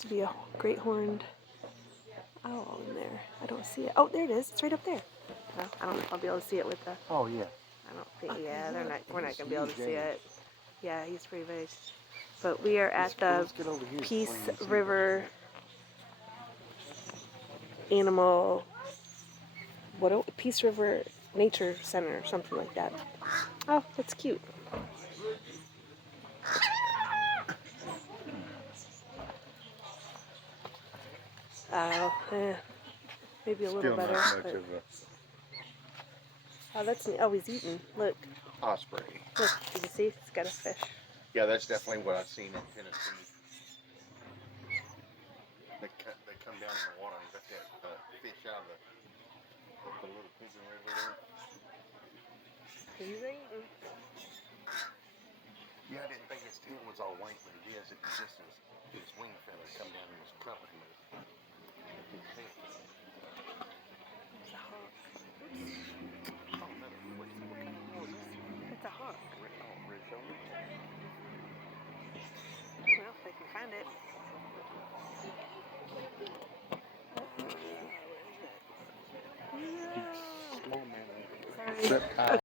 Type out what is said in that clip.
To be a great horned owl in there. I don't see it. Oh, there it is. It's right up there. Well, I don't know if I'll be able to see it with the. Oh yeah. I don't think. Yeah, they're not. We're not gonna be able to see it. Yeah, he's pretty big. But we are at the Peace River Animal. Peace River Nature Center or something like that. Oh, that's cute. Maybe a little better. Oh, that's neat. Oh, he's eating. Look. Osprey. Look, did you see? It's got a fish. Yeah, that's definitely what I've seen in Tennessee. They come down in the water and got that fish out of the little pigeon river there. He's eating. Yeah, I didn't think his tail was all white, but it is. It's just his wing feathers come down and was covered with his tail. It's a hawk. Oh, no. What kind of animal is this? It's a hawk. Red shoulder? Well, if I can find it. Small man. Sorry.